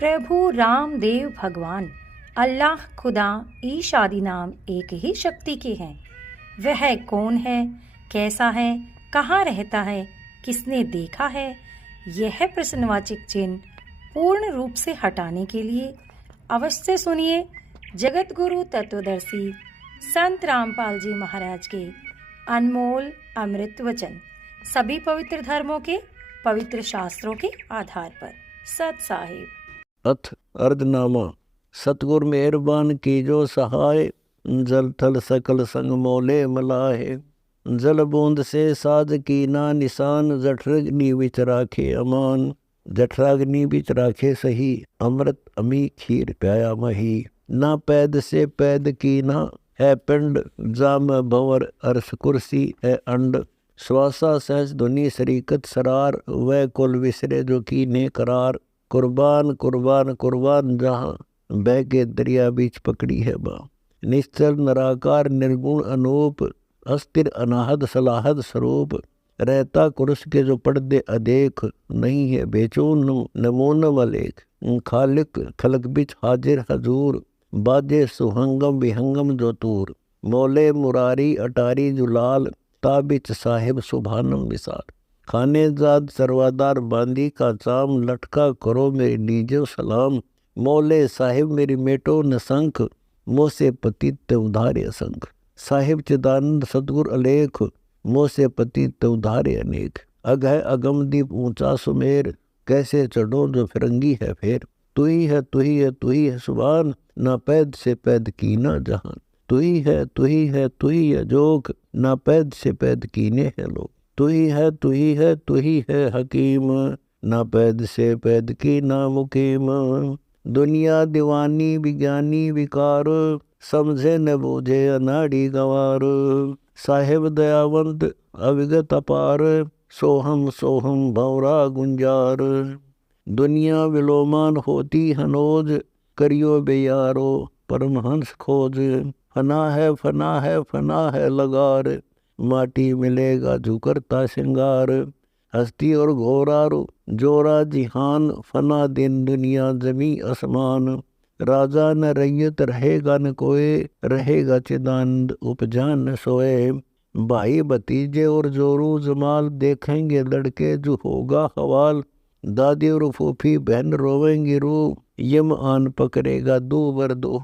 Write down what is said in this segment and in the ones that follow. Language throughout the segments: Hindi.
प्रभु रामदेव भगवान अल्लाह खुदा ईश आदि नाम एक ही शक्ति के हैं। वह कौन है, कैसा है, कहाँ रहता है, किसने देखा है, यह प्रश्नवाचक चिन्ह पूर्ण रूप से हटाने के लिए अवश्य सुनिए जगत गुरु तत्वदर्शी संत रामपाल जी महाराज के अनमोल अमृत वचन, सभी पवित्र धर्मों के पवित्र शास्त्रों के आधार पर। सत साहिब। अथ अर्धनामा। सतगुर मेहरबान कीजो सहाय, जल थल सकल संग मोले मलाहे। जल बूंद से साज कीना निशान, जठराग्नि बिच राखे अमान। जठराग्नि बिच राखे सही, अमृत अमी खीर प्याया मही। ना पैद से पैद कीना है पिंड, जाम भंवर अर्श कुर्सी है अंड। श्वासा सहज ध्वनि सरीकत सरार, वह कुल विसरे जो कीने करार। कुर्बान कुर्बान कुर्बान जहाँ, बह के दरिया बीच पकड़ी है बा। निश्चल निराकार निर्गुण अनूप, अस्थिर अनाहद सलाहद स्वरूप। रहता कुरुष के जो पर्दे अदेख, नहीं है बेचून नमून मलेख। खालिक खलक बिच हाजिर हजूर, बाजे सुहंगम विहंगम जो तूर। मोले मुरारी अटारी जुलाल, ताबिच साहिब सुभानम विसार। खाने जाद सरवादार बांदी का चाम, लटका करो मेरी लीजो सलाम। मोले साहिब मेरी मेटो नसंख, मोह से पतित उधारे असंख। साहिब चिदानंद सतगुर अलेख, मोह से पतित उधारे अनेक। अग है अगम दीप ऊंचा सुमेर, कैसे चढ़ो जो फिरंगी है फेर। तू ही है तू ही है तू ही है सुभान, ना पैद से पैद कीना जहान। तू ही है तू ही है तू ही है जोग, ना पैद से पैद कीने हैं लोग। तू ही है तू ही है तू ही है हकीम, ना पैद से पैद की ना मुकीम। दुनिया दीवानी विज्ञानी विकार, समझे न बूझे अनाड़ी गवार। साहिब दयावंत अविगत अपार, सोहम सोहम भौरा गुंजार। दुनिया विलोमान होती हनोज, करियो बेयारो परमहंस खोज। फना है फना है फना है लगार, माटी मिलेगा झुकरता श्रृंगार। हस्ती और घोरारो जोरा जिहान, फना दिन दुनिया जमी आसमान। राजा न रैयत रहेगा न कोय, रहेगा चिदानंद उपजान न सोए। भाई भतीजे और जोरू जमाल, देखेंगे लड़के जो होगा हवाल। दादी और फूफी बहन रोवेंगी रू, यम आन पकड़ेगा दो बर दो।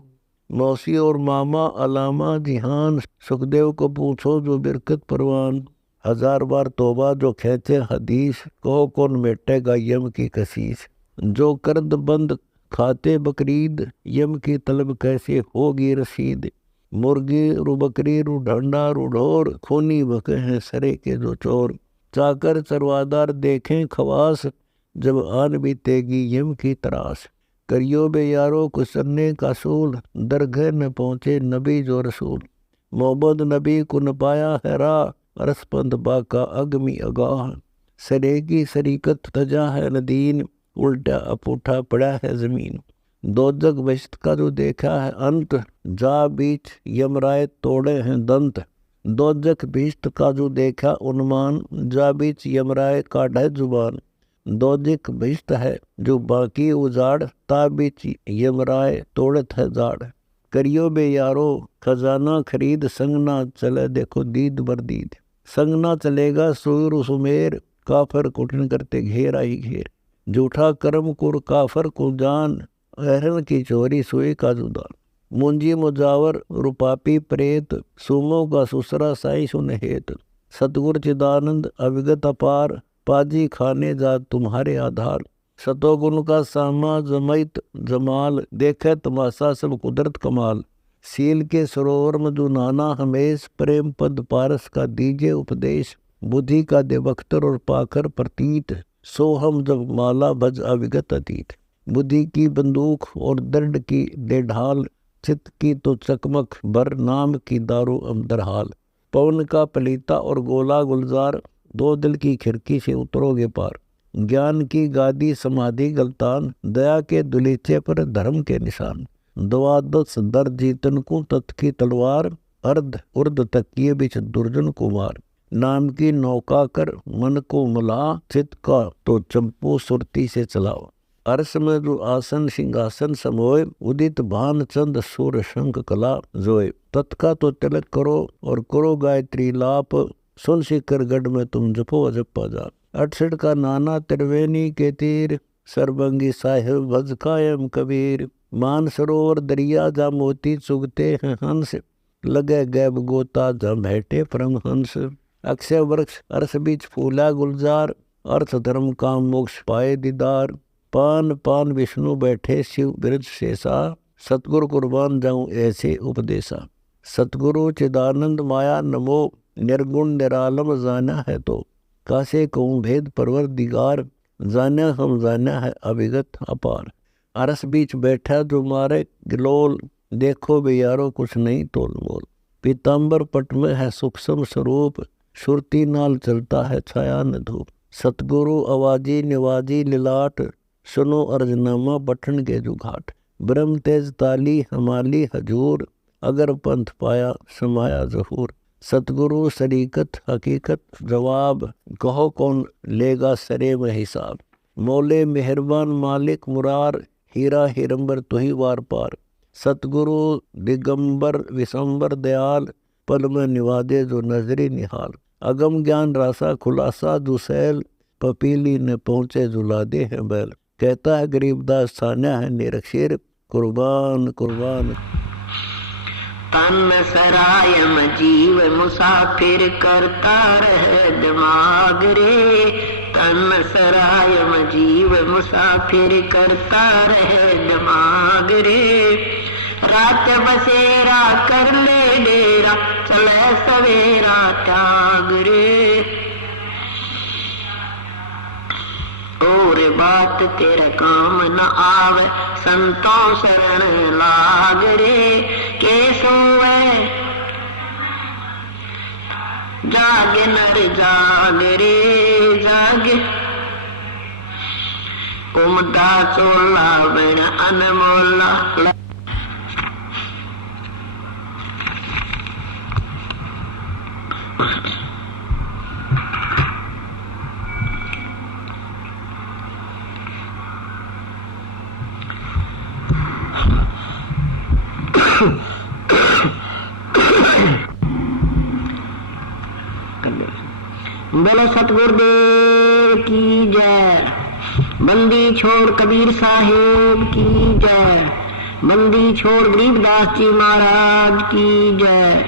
मौसी और मामा अलामा जिहान, सुखदेव को पूछो जो बिरकत परवान। हजार बार तोबा जो खेचे हदीस, कहो कौन मिटेगा यम की कसीस। जो कर्द बंद खाते बकरीद, यम की तलब कैसे होगी रसीद। मुर्गी रु बकरी रु ढंडा रु ढोर, खूनी बके हैं सरे के जो चोर। चाकर चरवादार देखें खवास, जब आन बीतेगी यम की तरास। करियो बे यारो कुसरने का सूल, दरगह न पहुँचे नबी जो रसूल। मोहम्मद नबी को न पाया है राह, अरसपंद बाका अगमी अगाह। सरे की सरीकत तजा है नदीन, उल्टा अपूठा पड़ा है जमीन। दोजक बश्त का जो देखा है अंत, जा बीच यमराय तोड़े हैं दंत। दोजक बिश्त का जो देखा उन्मान, जा बीच यमराय काढ़े जुबान। दोजक बिश्त है जो बाकी उजाड़, ता बीच यमराय तोड़त है जाड़। करियो बे यारो खजाना खरीद, संग ना चले देखो दीद बरदीद। संग ना चलेगा सुर सुमेर, काफर कुटन करते घेरा ही घेर। झूठा कर्म कुर काफर को जान, अहरन की चोरी सुई का जुदान। मुंजी मुजावर रुपापी प्रेत, सुमो का सुसरा साई सुनहेत। सतगुर चिदानंद अविगत अपार, पाजी खाने जा तुम्हारे आधार। सतोगुण का सामा जमैत जमाल, देखे तमाशा सब कुदरत कमाल। सील के सरोवर में जो नाना हमेश, प्रेम पद पारस का दीजे उपदेश। बुद्धि का देवख्तर और पाकर प्रतीत, सो हम जब माला भज अविगत अतीत। बुद्धि की बंदूक और दर्द की दे ढाल, चित्त की तो चकमक भर नाम की दारू अमदरहाल। पवन का पलीता और गोला गुलजार, दो दिल की खिड़की से उतरोगे पार। ज्ञान की गादी समाधि गलतान, दया के दुलीचे पर धर्म के निशान। द्वादश दर जीतन को तत् की तलवार, अर्ध उर्द तकिए बिच दुर्जन कुमार। नाम की नौका कर मन को मुला, चित का तो चंपू सुरती से चलाओ। अर्श में जो आसन सिंहासन समोए, उदित भान चंद सूर शंख कला जोए। तत्का तो तिलक करो और करो गायत्री लाप, सुन शिखर गढ़ में तुम जपो अजप्पा जाप। 68 का नाना त्रिवेणी के तीर, सरबंगी साहिब भज कायम कबीर। मान सरोवर दरिया जा मोती चुगते हैं हंस, लगे गैब गोता जा बैठे परम हंस। अक्षय वृक्ष अर्श बीच फूला गुलजार, अर्थ धर्म काम मोक्ष पाए दीदार। पान पान विष्णु बैठे शिव बिरज शेषा, सतगुरु कुर्बान जाऊं ऐसे उपदेशा। सतगुरु चिदानंद माया नमो, निर्गुण निरालम जाना है तो। कासे कहूँ भेद परवर दिगार, जाना हम जाना है अविगत अपार। अरस बीच बैठा जो मारे गिलोल, देखो बे यारो कुछ नहीं तोल मोल। पीताम्बर पट में है सूक्ष्म स्वरूप, सुरती नाल चलता है छाया न धूप। सतगुरु अवाजी निवाजी लिलाट, सुनो अर्जनामा बठन के जुघाट। ब्रह्म तेज ताली हमाली हजूर, अगर पंथ पाया समाया जहूर। सतगुरु शरीकत हकीकत जवाब, कहो कौन लेगा सरे में हिसाब। मौले मेहरबान मालिक मुरार, हीरा हिरंबर तुही वार पार। सतगुरु दिगंबर विशंबर दयाल, पल में निवादे जो नजरी निहाल। अगम ज्ञान रासा खुलासा दुसैल, पपीली ने पहुँचे जुलादे हैं बैल। कहता है गरीबदास सान्या है निरक्षर, कुर्बान कुर्बान। तन सरायम जीव मुसाफिर करता रहे दिमाग रे। तन सरायम जीव मुसाफिर करता रहे दिमाग रे। रात बसेरा कर ले डेरा, चले सवेरा त्याग रे। और बात तेरे काम न आवे, संतों शरण लाग रे। के सोवे जाग नर जाग रे जाग। कुमटा चोला बिन अनमोला, बोलो सतगुरुदेव की जय। बंदी छोड़ कबीर साहेब की जय। बंदी छोड़ गरीबदास जी महाराज की जय।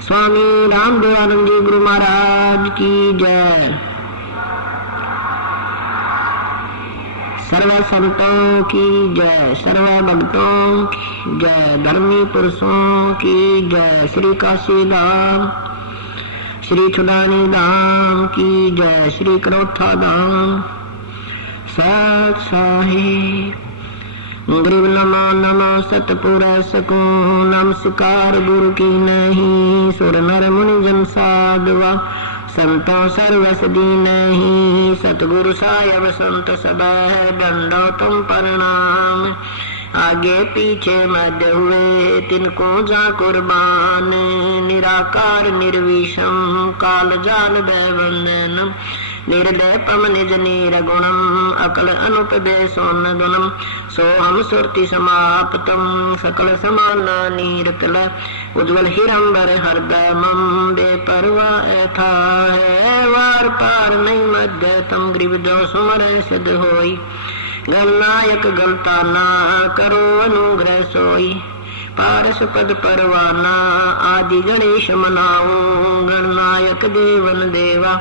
स्वामी रामदेवानंद जी गुरु महाराज की जय। सर्व संतों की जय, सर्व भक्तों की जय, धर्मी पुरुषों की जय। श्री काशी धाम, श्री छुडानी धाम की जय। श्री करोथा धाम सत साहिब। गरीब नमो नमो सतपुर सको, नमस्कार गुरु की नहीं। सुर नर मुनि जन साधवा, संतों सर्वस दीन ही। सतगुरु साहेब संत सब दंडो तुम प्रणाम। आगे पीछे मध्य हुए तिनको जा कुर्बान। निराकार निर्विषम काल जाल भयवंदनम। निर्लेपम निज नीरगुणम अकल अनुपदेशोन गुणम। सोहम सुरति समाप्तम सकल समाना नीरतल। उज्ज्वल हिरंबर हरदमम बेपरवाह था है। वार पार नहीं मध्य तम ग्रीवदो सुमर सिद्ध होई। गणनायक गलता ना करो अनुग्रह सोई। पारस पद परवाना आदि गणेश मनाओ। गणनायक देवन देवा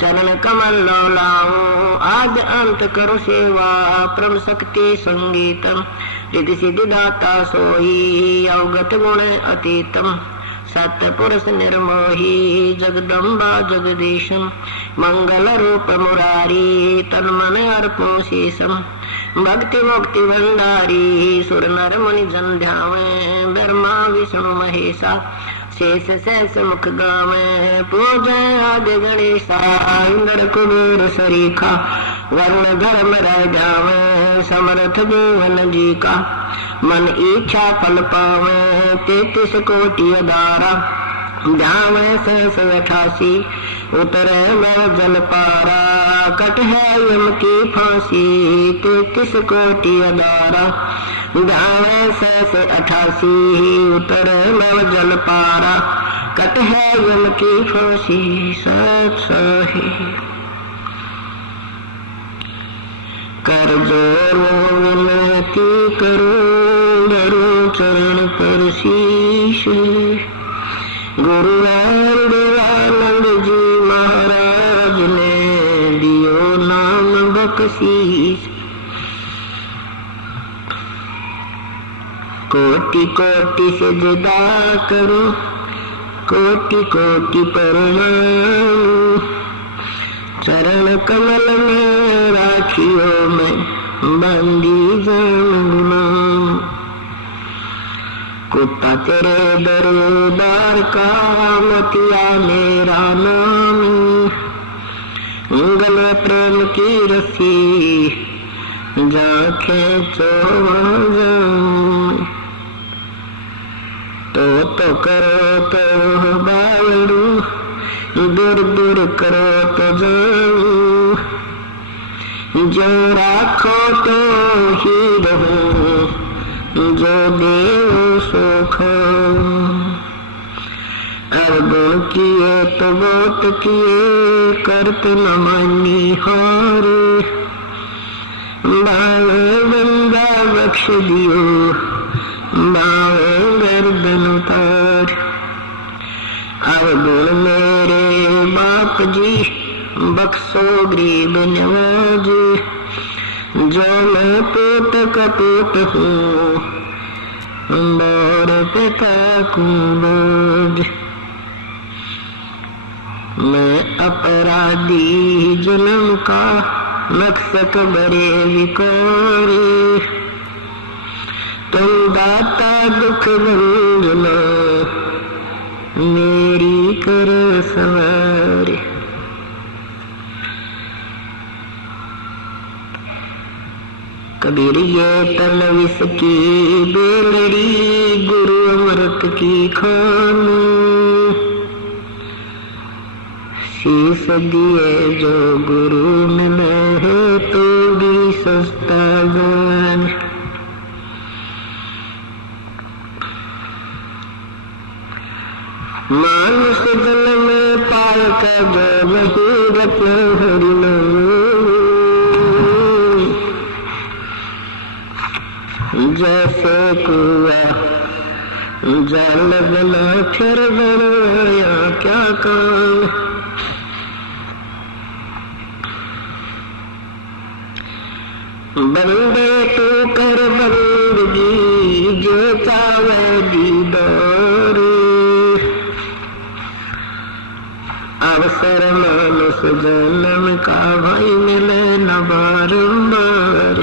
चरण कमल लौलाओ। आद अंत करो सेवा परम शक्ति संगीतम। रिद्धि सिद्धि दाता सोई अवगत गुण अतीतम। सत्य पुरुष निर्मोही जगदम्बा जगदीशम। मंगल रूप मुरारी तन मन अर्पो शेषम। भक्ति मुक्ति भंडारी सुर नर मुनि जन ध्यावे। ब्रह्मा विष्णु महेशा शेष शेष मुख गावे। पूजै आदि गणेशा इंद्र कुबेर सरीखा। वर्ण धर्म रह जावे समर्थ जीवन जी का। मन इच्छा फल पावे 33 कोटि अदारा। ध्यावे 688 उतरे मैं जल पारा, कट है यम की फांसी, 33 कोटि अदारा, गावे 88, उतरे मैं जल पारा, कट है यम की फांसी, 7 कर जोर विनती करूं, धरूं चरण पर शीश, गुरु आनंद जी महाराज ने दियो नाम बख्शीश। कोटि कोटि सिजदा करूं, कोटि कोटि प्रणाम, चरण कमल में राखियो मैं बंदी जाऊं। कुत्ता तेरे दरबार का, मतिया मेरा नाम, गल प्रेम की रस्सी, जा खेचो जाऊं। तो करो तो बावड़ू, दूर दूर करो तो जाऊं, जो राखो तो ही रहूं, जो देव सो खाऊं। गुण किए तो बहुत किए, करत न मानी हार, बावे बंदा बख्श दियो, बावे गर्दन उतार। गुण मेरे बाप जी, बख्शो गरीब नवाज, जो मैं पेट कपूट हूँ, और पिता को बोझ। मैं अपराधी जन्म का, मकसद बड़े विकारी, तुम दाता दुख भंजना, मेरी कर सवार। कबीर ये तलविस की बेलड़ी, गुरु अमृत की खान, शीस दिए जो गुरु मिले है तो भी सस्ता जान। मानुष जन्म में पाल कर जो नहीं रत्न हरिनाम, जैसे कुआ जाल बना फिर बनाया क्या काम। बंदे तू कर बंदगी, जो चावे दीदार, अवसर मानुष जन्म का भाई मिले न बारंबार।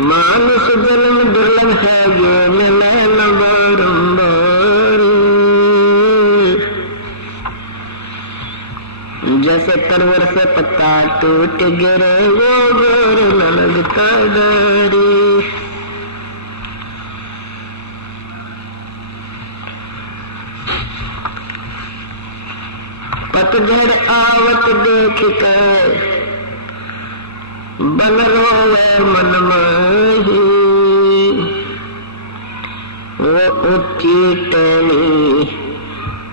मानुष जन्म दुर्लभ है, ये मिले न बारंबार। जैसे तरवर से पत्ता टूट गिरे, वो गोर न लगता डारी। पतझड़ आवत देख कर, बन रोवे मन माही, वो ऊंची टहनी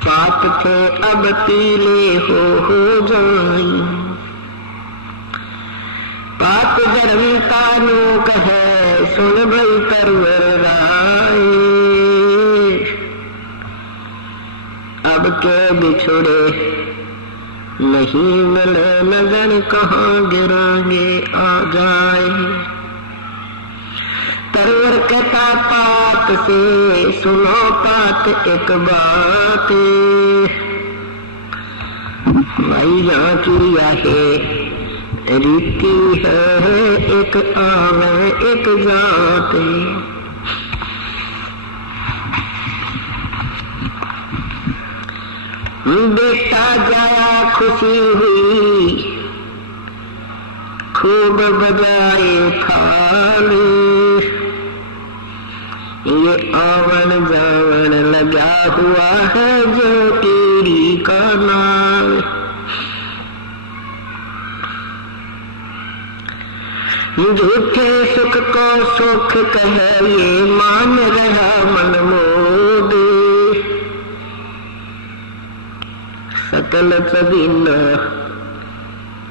पात थे अब पीले हो जाई। पात धर्म कानू कहे, सुन भई तरवर राय, अब के बिछुड़े नहीं मिले नजर, कहाँ गिरांगे आ जाए। तरवर कहता पात से, सुनो पात एक बात, भाई यहाँ की आहे रीति है, एक आवे एक जात। बेटा जाया खुशी हुई, खूब बजाए थाल, ये आवन जावन लगा हुआ है जो तेरी का नाम। झूठे सुख को सुख कह ये मान रहा मन मोद। सकल सबिना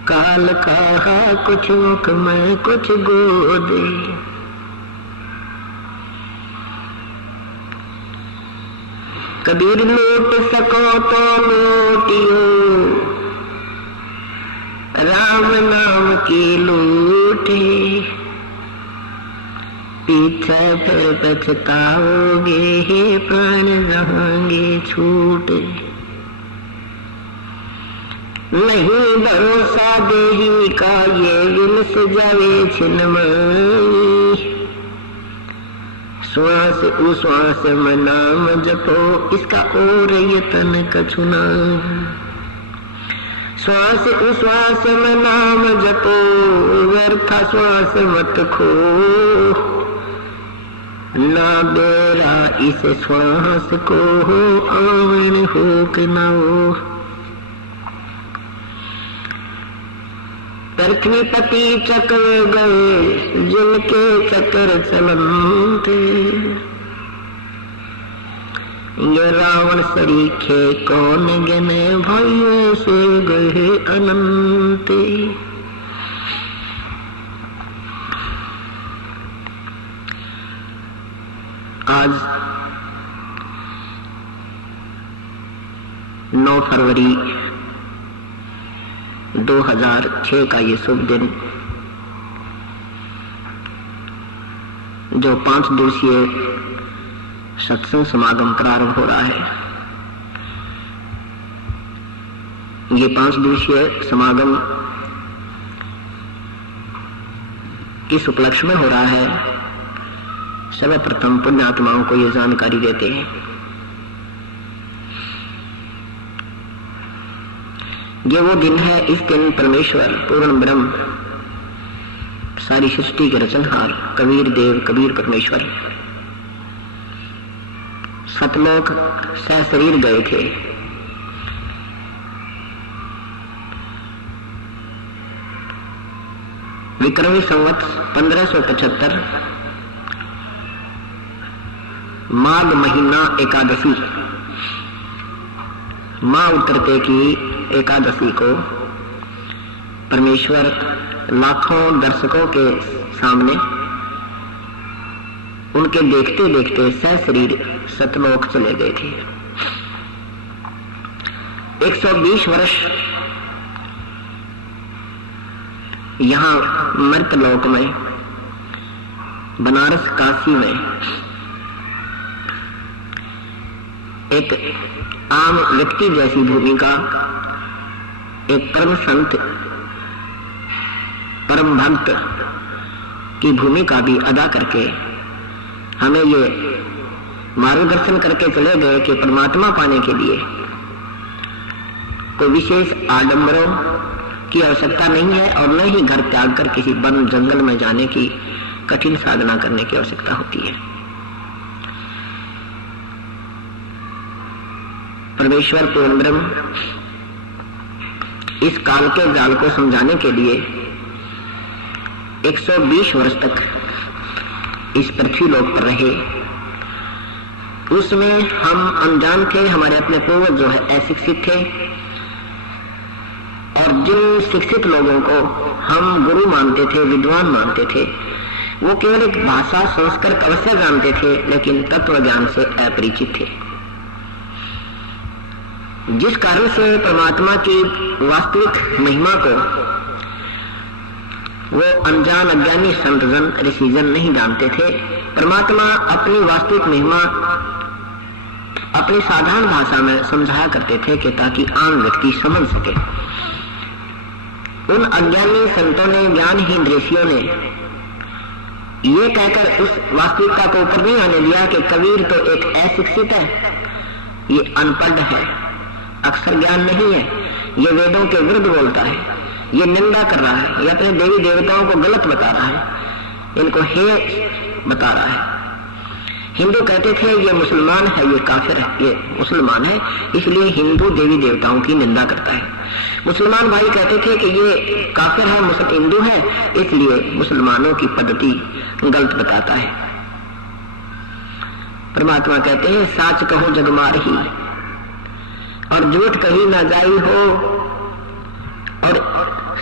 काल कहा कुछ मुख में कुछ गोद। कबीर लूट सको तो लूटियो राम नाम की लूटे। पीछे फिर पछताओगे हे प्राण रहेंगे छूटे। नहीं भरोसा देही का ये विलस जावे छिन्मयी। श्वास उश्वास में नाम जपो इसका और यतन कछुना। श्वास उश्वास में नाम जपो व्यर्थ श्वास मत खो। ना बेरा इस श्वास को हो आवन हो कि ना हो। पृथ्वी पति चक्र गए जिनके चक्र चलते। ये रावण सरीखे कौन गने भाइयों से गए अनंते। आज 9 फरवरी 2006 का ये शुभ दिन, जो 5 दिवसीय सत्संग समागम प्रारंभ हो रहा है। ये 5 दिवसीय समागम किस उपलक्ष्य में हो रहा है, सर्वप्रथम पुण्यात्माओं को ये जानकारी देते हैं। ये वो दिन है, इस दिन परमेश्वर पूर्ण ब्रह्म सारी सृष्टि के रचनहार कबीर देव कबीर परमेश्वर सतलोक सशरीर गए थे। विक्रमी संवत 1575 माघ महीना एकादशी, माँ उतरते की एकादशी को परमेश्वर लाखों दर्शकों के सामने उनके देखते देखते सशरीर सतलोक चले गए थे। 120 वर्ष यहाँ मर्तलोक में बनारस काशी में एक आम व्यक्ति जैसी भूमिका एक परम संत परम भक्त की भूमिका भी अदा करके हमें ये मार्गदर्शन करके चले गए कि परमात्मा पाने के लिए कोई विशेष आडंबरों की आवश्यकता नहीं है और न ही घर त्याग कर किसी वन जंगल में जाने की कठिन साधना करने की आवश्यकता होती है। परमेश्वर पूर्ण ब्रह्म इस काल के जाल को समझाने के लिए 120 वर्ष तक इस पृथ्वी लोक पर रहे। उसमें हम अनजान थे, हमारे अपने पूर्वज जो है अशिक्षित थे और जिन शिक्षित लोगों को हम गुरु मानते थे, विद्वान मानते थे, वो केवल एक भाषा संस्कृत अवश्य जानते थे लेकिन तत्व ज्ञान से अपरिचित थे। जिस कारण से परमात्मा की वास्तविक महिमा को वो अनजान अज्ञानी संतजन ऋषिजन नहीं जानते थे। परमात्मा अपनी वास्तविक महिमा अपनी साधारण भाषा में समझाया करते थे कि ताकि आम व्यक्ति समझ सके। उन अज्ञानी संतों ने, ज्ञानहीन ऋषियों ने ये कहकर उस वास्तविकता को ऊपर नहीं आने दिया कि कबीर तो एक अशिक्षित है, ये अनपढ़ है, अक्षर ज्ञान नहीं है, ये वेदों के विरुद्ध बोलता है, ये निंदा कर रहा है, ये अपने देवी देवताओं को गलत बता रहा है, इनको हे बता रहा है। हिंदू कहते थे ये मुसलमान है, ये काफिर है, ये मुसलमान है, इसलिए हिंदू देवी देवताओं की निंदा करता है। मुसलमान भाई कहते थे कि ये काफिर है, हिंदू है, इसलिए मुसलमानों की पद्धति गलत बताता है। परमात्मा कहते हैं साच कहो जग मारही और झूठ कही ना जाई हो, और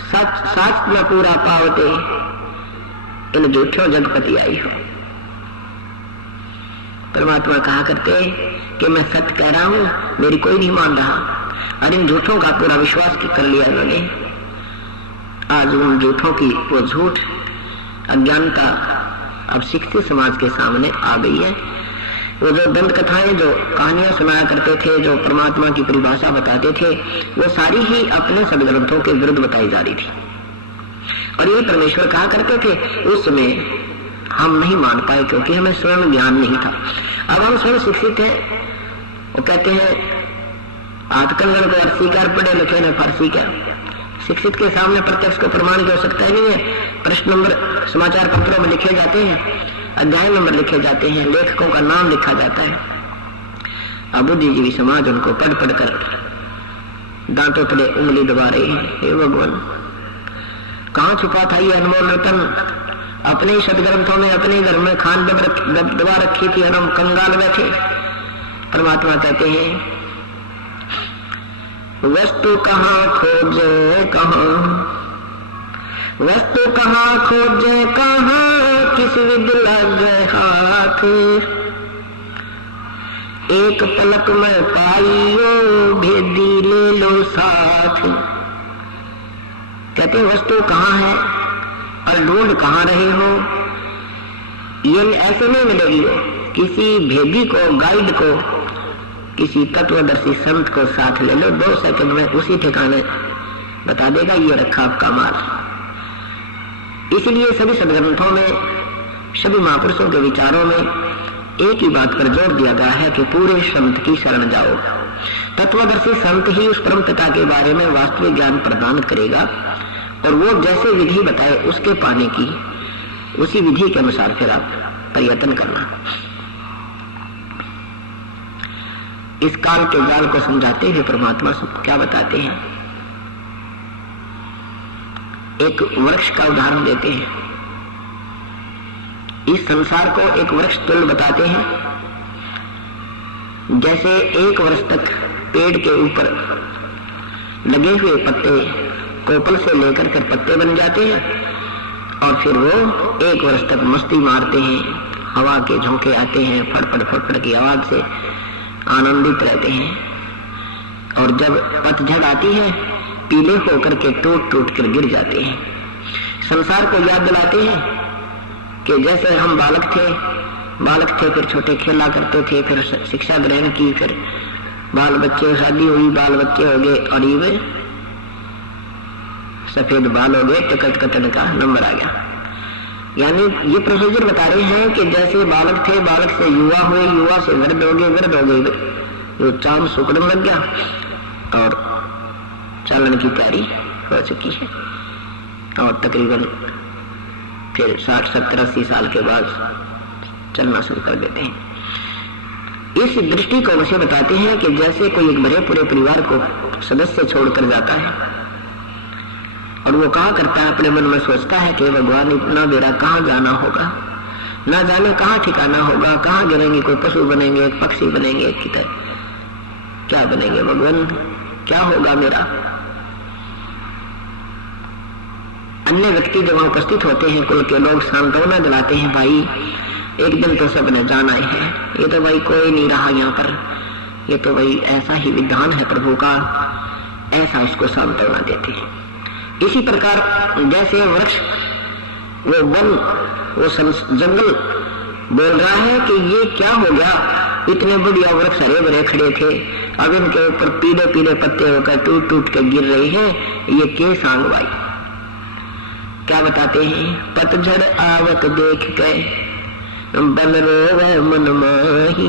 सच साच न पूरा पावते इन झूठो जगपति आई हो। परमात्मा कहा करते कि मैं सत्य कह रहा हूं, मेरी कोई नहीं मान रहा, और इन झूठों का पूरा विश्वास कर लिया इन्होंने। आज उन झूठों की वो झूठ अज्ञानता अब शिक्षित समाज के सामने आ गई है। वो जो दंत कथाएं, जो कहानियां सुनाया करते थे, जो परमात्मा की परिभाषा बताते थे, वो सारी ही अपने सदग्रंथों के विरुद्ध बताई जा रही थी। और ये परमेश्वर कहा करते थे, उस समय हम नहीं मान पाए क्योंकि हमें स्वयं ज्ञान नहीं था। अब हम स्वयं शिक्षित हैं। वो कहते हैं आतकंगन को अर्सी कर, पढ़े लिखे ने फारसी क्या। शिक्षित के सामने प्रत्यक्ष को प्रमाण की आवश्यकता ही नहीं है। प्रश्न नंबर समाचार पत्रों में लिखे जाते हैं, अध्याय नंबर लिखे जाते हैं, लेखकों का नाम लिखा जाता है। अब बुद्धिजीवी समाज उनको पढ़ पढ़ कर दांतों तले उंगली दबा रही है। हे भगवान, कहाँ छुपा था ये अनमोल रतन? अपने ही सदग्रंथों में अपने घर में खान दबा रखी थी और हम कंगाल बैठे। परमात्मा कहते हैं वस्तु कहाँ खोजे कहाँ, वस्तु कहाँ खोजे कहाँ, किस विद लगे हाथ, एक पलक में पाइयो भेदी ले लो साथ। कहते वस्तु कहाँ है और ढूंढ कहाँ रहे हो, ये ऐसे नहीं मिलेगी। हो किसी भेदी को, गाइड को, किसी तत्वदर्शी संत को साथ ले लो, 2 सेकंड में उसी ठिकाने बता देगा ये रखा आपका माल। इसलिए सभी सदग्रंथों में, सभी महापुरुषों के विचारों में एक ही बात पर जोर दिया गया है कि पूरे संत की शरण जाओ। तत्वदर्शी संत ही उस परम पिता के बारे में वास्तविक ज्ञान प्रदान करेगा, और वो जैसे विधि बताए उसके पाने की, उसी विधि के अनुसार फिर आप प्रयत्न करना। इस काल के जाल को समझाते हुए परमात्मा क्या बताते हैं? एक वृक्ष का उदाहरण देते हैं। इस संसार को एक वृक्ष तुल्य बताते हैं। जैसे एक वर्ष तक पेड़ के ऊपर लगे हुए पत्ते कोपल से लेकर कर पत्ते बन जाते हैं, और फिर वो एक वर्ष तक मस्ती मारते हैं, हवा के झोंके आते हैं, फड़फड़ फड़फड़ की आवाज से आनंदित रहते हैं। और जब पतझड़ आती है, पीले होकर के टूट टूट कर गिर जाते हैं। संसार को याद दिलाते हैं कि जैसे हम बालक थे, फिर छोटे खेला करते थे, फिर शिक्षा ग्रहण की, फिर बाल बच्चे, शादी हुई, बाल बच्चे हो गए, और ये सफेद बाल हो गए, टिकट कटन का नंबर आ गया। यानी ये प्रोसीजर बता रहे हैं कि जैसे बालक थे, बालक से युवा हुए, युवा से वृद्ध हो गए, वो चांद सुकड़ने लग गया और चलन की तैयारी हो चुकी है। और तकरीबन फिर 60, 70, 80 साल के बाद चलना शुरू कर देते हैं। इस दृष्टि को उसे बताते हैं कि जैसे कोई एक बड़े पूरे परिवार को सदस्य छोड़कर जाता है, और वो कहा करता है, अपने मन में सोचता है कि भगवान इतना बेरा कहाँ जाना होगा, ना जाने कहाँ ठिकाना होगा, कहाँ गिरेंगे, कोई पशु बनेंगे, एक पक्षी बनेंगे, एक की तरह क्या बनेंगे, भगवान क्या होगा मेरा। अन्य व्यक्ति जब वहां उपस्थित होते हैं, कुल के लोग सांत्वना दिलाते हैं, भाई एक दिन तो सबने जाना है, ये तो भाई कोई नहीं रहा यहाँ पर, ये तो भाई ऐसा ही विधान है प्रभु का, ऐसा उसको सांत्वना देते हैं। इसी प्रकार जैसे वृक्ष, वो वन, वो जंगल बोल रहा है कि ये क्या हो गया, इतने बढ़िया वृक्ष हरे भरे खड़े थे, अब इनके ऊपर पीले पीले पत्ते होकर टूट टूट के गिर रहे हैं, ये के सांग भाई। क्या बताते हैं? पतझड़ आवत देख के बन रोवे मन माही,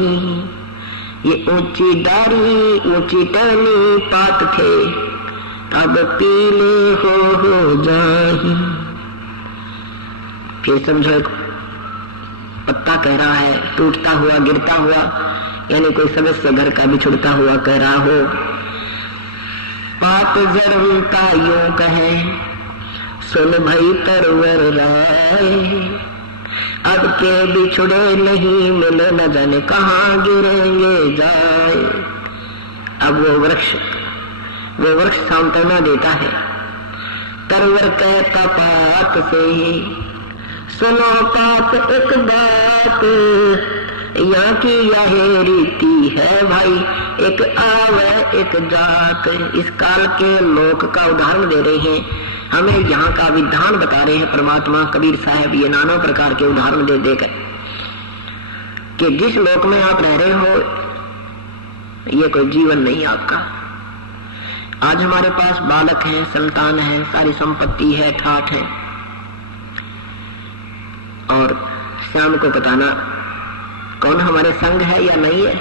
ये ऊंची डाली ऊंची टहनी पात थे, अब पीले हो जाही। फिर समझो, पत्ता कह रहा है, टूटता हुआ, गिरता हुआ, यानी कोई सदस्य घर का बिछुड़ता हुआ कह रहा हो। बात जरूरता यूं कहे, सुन भई तरवर राय, अब के बिछुड़े नहीं मिले, न जाने कहाँ गिरेंगे जाए। अब वो वृक्ष सांत्वना देता है। तरवर कहता पात से, सुनो पात एक बात, यहाँ की यह रीति है भाई, एक आवे एक जात। इस काल के लोक का उदाहरण दे रहे हैं, हमें यहाँ का विधान बता रहे हैं परमात्मा कबीर साहब। ये नाना प्रकार के उदाहरण दे देकर कि जिस लोक में आप रह रहे हो ये कोई जीवन नहीं आपका। आज हमारे पास बालक है, संतान है, सारी संपत्ति है, ठाठ है, और शाम को बताना कौन हमारे संग है या नहीं है,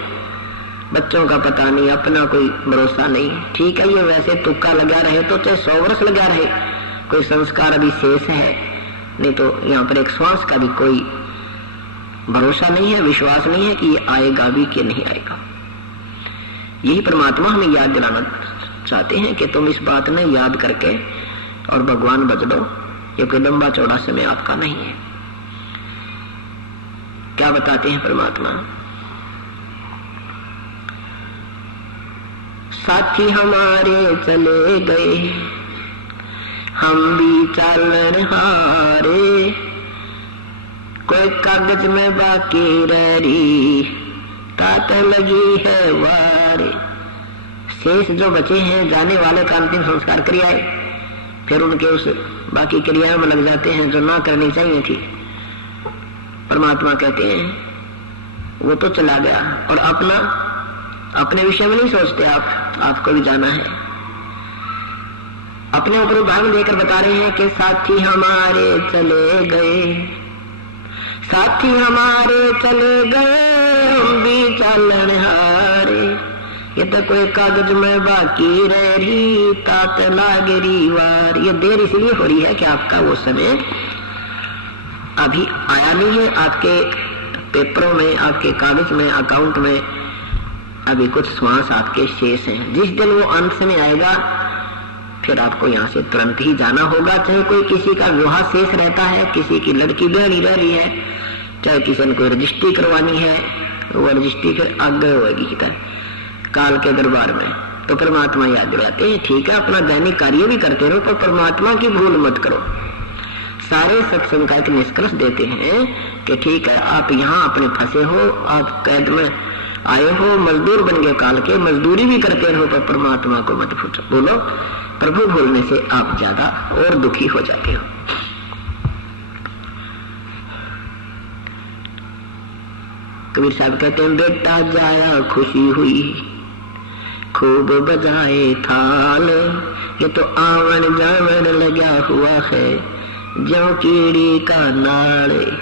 बच्चों का पता नहीं, अपना कोई भरोसा नहीं। ठीक है, ये वैसे तुक्का लगा रहे तो चाहे 100 वर्ष लगा रहे, कोई संस्कार अभी शेष है, नहीं तो यहाँ पर एक श्वास का भी कोई भरोसा नहीं है, विश्वास नहीं है कि ये आएगा भी कि नहीं आएगा। यही परमात्मा हमें याद दिलाना चाहते हैं कि तुम इस बात में याद करके और भगवान बच लो, ये कोई लंबा चौड़ा समय आपका नहीं है। क्या बताते हैं परमात्मा? साथी हमारे चले गए, हम भी चलन हारे, कोई कागज में बाकी रही, तात लगी है वारे। शेष जो बचे हैं जाने वाले का अंतिम संस्कार क्रियाएं फिर उनके उस बाकी क्रियाओं में लग जाते हैं जो ना करनी चाहिए थी। परमात्मा कहते हैं वो तो चला गया, और अपने विषय में नहीं सोचते आपको भी जाना है। अपने ऊपर उदाहरण देकर बता रहे हैं कि साथी हमारे चले गए, साथी हमारे चले गए, हम भी चलन हारे, ये तो कोई कागज में बाकी रही, तात लागरी वार। ये देर इसलिए हो रही है कि आपका वो समय अभी आया नहीं है, आपके पेपरों में, आपके कागज में, अकाउंट में अभी कुछ श्वास आपके शेष हैं। जिस दिन वो अंत समय आएगा फिर आपको यहाँ से तुरंत ही जाना होगा। चाहे कोई किसी का विवाह शेष रहता है, किसी की लड़की बहनी रह रही है, चाहे किसी ने कोई रजिस्ट्री करवानी है, वो रजिस्ट्री फिर आगे होगी काल के दरबार में। तो परमात्मा याद दिलाते हैं, ठीक है अपना दैनिक कार्य भी करते रहो, पर परमात्मा की भूल मत करो। सारे सत्संग का एक निष्कर्ष देते हैं कि ठीक है आप यहाँ अपने फंसे हो, आप कैद में आए हो, मजदूर बन गए काल के, मजदूरी भी करते रहो, पर परमात्मा को मत बोलो। प्रभु भूलने से आप ज्यादा और दुखी हो जाते हो। कबीर साहब कहते हैं, बेटा जाया खुशी हुई, खूब बजाए थाल, ये तो आवन जावन लगा हुआ है, जो कीड़ी का नाल।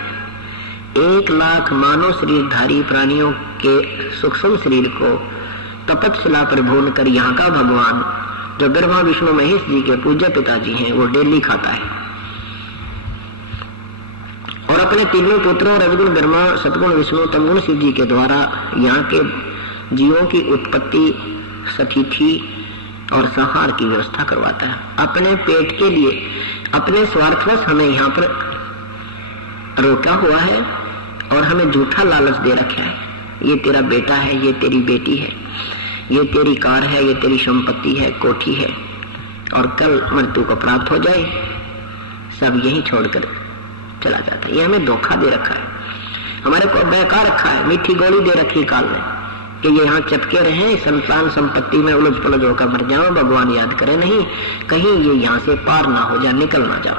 1 लाख मानव शरीरधारी प्राणियों के सूक्ष्म शरीर को तपतशिला पर भून कर यहाँ का भगवान जो ब्रह्मा विष्णु महेश जी के पूज्य पिताजी हैं वो डेली खाता है, और अपने तीनों पुत्रों रजगुण ब्रह्मा, सतगुण विष्णु, तमगुण शिव जी के द्वारा यहाँ के जीवों की उत्पत्ति, स्थिति और संहार की व्यवस्था करवाता है। अपने पेट के लिए, अपने स्वार्थवश हमें यहाँ पर रोका हुआ है और हमें झूठा लालच दे रखा है। ये तेरा बेटा है, ये तेरी बेटी है, ये तेरी कार है, ये तेरी संपत्ति है, कोठी है, और कल मृत्यु को प्राप्त हो जाए सब यही छोड़कर चला जाता है। ये हमें धोखा दे रखा है, हमारे को बहका रखा है, मीठी गोली दे रखी काल में कि ये यहाँ चपके रहे, संतान संपत्ति में उलझ पुलझ होकर मर जाओ, भगवान याद करे नहीं, कहीं ये यहाँ से पार ना हो जाए, निकल ना जाओ।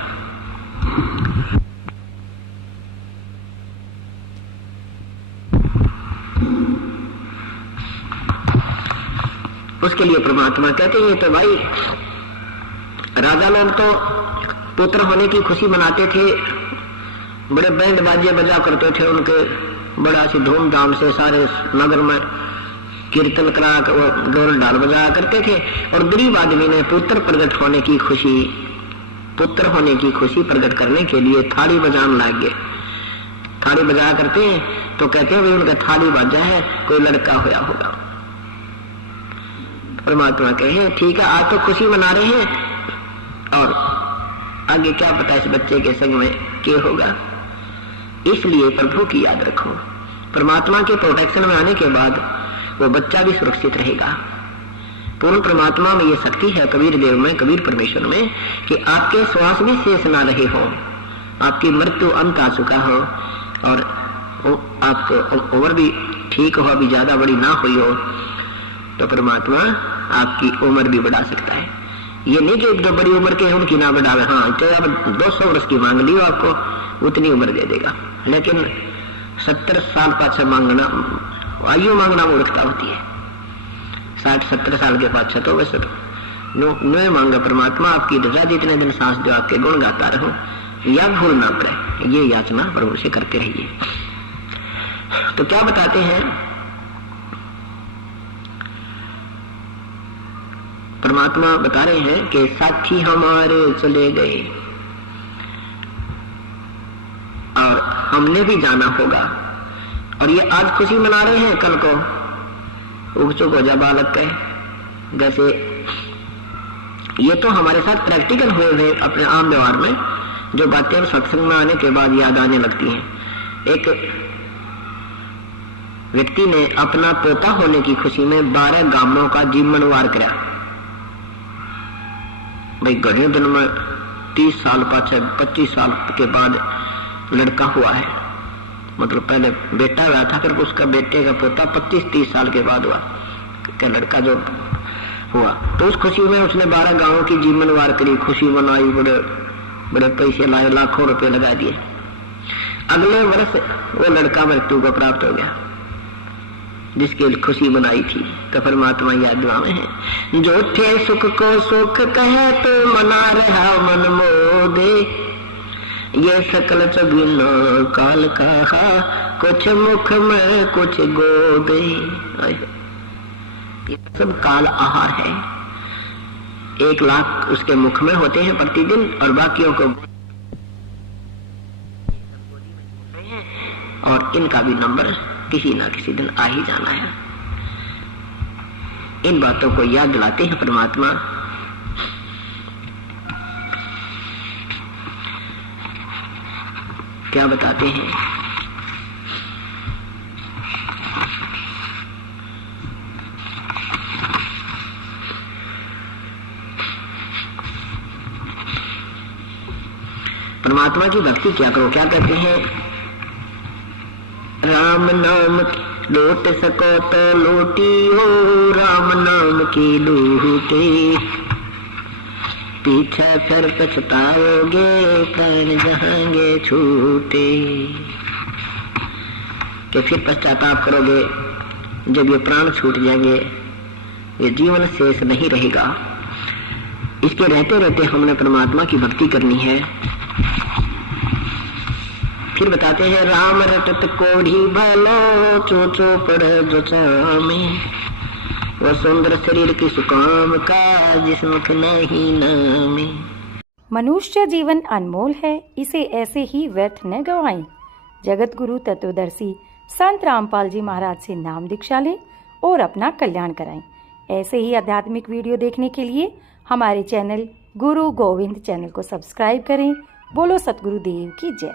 उसके लिए परमात्मा कहते हैं, तो भाई राजा लोग तो पुत्र होने की खुशी मनाते थे, बड़े बैंड बाजे बजा करते थे, उनके बड़ा सी धूमधाम से सारे नगर में कीर्तन करा गौर ढाल बजाया करते थे। और गरीब आदमी ने पुत्र प्रकट होने की खुशी प्रकट करने के लिए थाली बजाने लग गए। थाली बजाया करते हैं तो कहते हैं भाई उनका थाली बाजा है, कोई लड़का होया होगा। परमात्मा कहे ठीक है, आज तो खुशी मना रहे हैं और आगे क्या पता इस बच्चे के संग में क्या होगा। इसलिए प्रभु की याद रखो। परमात्मा के प्रोटेक्शन में आने के बाद वो बच्चा भी सुरक्षित रहेगा। पूर्ण परमात्मा में ये शक्ति है, कबीर देव में, कबीर परमेश्वर में, कि आपके श्वास भी शेष ना रहे हो, आपकी मृत्यु अंत आ चुका हो और आपको उम्र भी ठीक हो, अभी ज्यादा बड़ी ना हुई हो, तो परमात्मा आपकी उम्र भी बढ़ा सकता है। ये नहीं कि जो बड़ी उम्र के हैं उनकी ना बढ़ावे, हाँ तो अब 200 वर्ष की मांग ली आपको उतनी उम्र दे देगा, लेकिन 70 साल पाछे मांगना, आयु मांगना मूर्खता होती है। 60-70 साल के पाछे तो वैसे नो मांगा परमात्मा आपकी रजा, जितने दिन सांस दो आपके गुण गाता रहो, या भूल ना पड़े, ये याचना प्रभु से करते रहिए। तो क्या बताते हैं परमात्मा, बता रहे हैं कि साथी हमारे चले गए और हमने भी जाना होगा, और ये आज खुशी मना रहे हैं, कल को उग चुक हो जा बालक कहे। जैसे ये तो हमारे साथ प्रैक्टिकल हुए हुए अपने आम व्यवहार में जो बातें सत्संग में आने के बाद याद आने लगती हैं। एक व्यक्ति ने अपना पोता होने की खुशी में 12 गांवों का जीवनवार कराया। भाई घड़े दिन में 30 साल पाछे 25 साल के बाद लड़का हुआ है, मतलब पहले बेटा हुआ था, फिर उसका बेटे का पोता 25-30 साल के बाद हुआ, क्या लड़का जो हुआ। तो उस खुशी में उसने 12 गांवों की जीवनवार करी, खुशी मनाई, बड़े बड़े पैसे लाए, लाखों रुपए लगा दिए। अगले वर्ष वो लड़का मृत्यु को प्राप्त हो गया जिसकी खुशी मनाई थी। तो परमात्मा याद में है, जो थे सुख को सुख कहे तो मना रहा मन मोदे, ये सकल चबिनो काल कहा, कुछ मुख में कुछ गोदे। ये सब काल आहार है, 1 लाख उसके मुख में होते हैं प्रतिदिन और बाकियों को, और इनका भी नंबर किसी ना किसी दिन आ ही जाना है। इन बातों को याद दिलाते हैं परमात्मा। क्या बताते हैं, परमात्मा की भक्ति क्या करो, क्या कहते हैं, राम नाम लौट सको तो लौटी हो, राम नाम की लूटे, पीछे फिर पछताओगे, प्राण जहांगे छूटे। कि फिर पश्चाताप करोगे जब ये प्राण छूट जाएंगे, ये जीवन शेष नहीं रहेगा। इसके रहते रहते हमने परमात्मा की भक्ति करनी है। फिर बताते हैं, राम रटत कोढ़ी भलो, चोचो पड़े जो चामे, वो सुंदर शरीर की सुकाम का, जिस मुख नहीं नामे। मनुष्य जीवन अनमोल है, इसे ऐसे ही व्यर्थ न गवाएं। जगत गुरु तत्वदर्शी संत रामपाल जी महाराज से नाम दीक्षा लें और अपना कल्याण कराएं। ऐसे ही आध्यात्मिक वीडियो देखने के लिए हमारे चैनल गुरु गोविंद चैनल को सब्सक्राइब करें। बोलो सतगुरु देव की जय।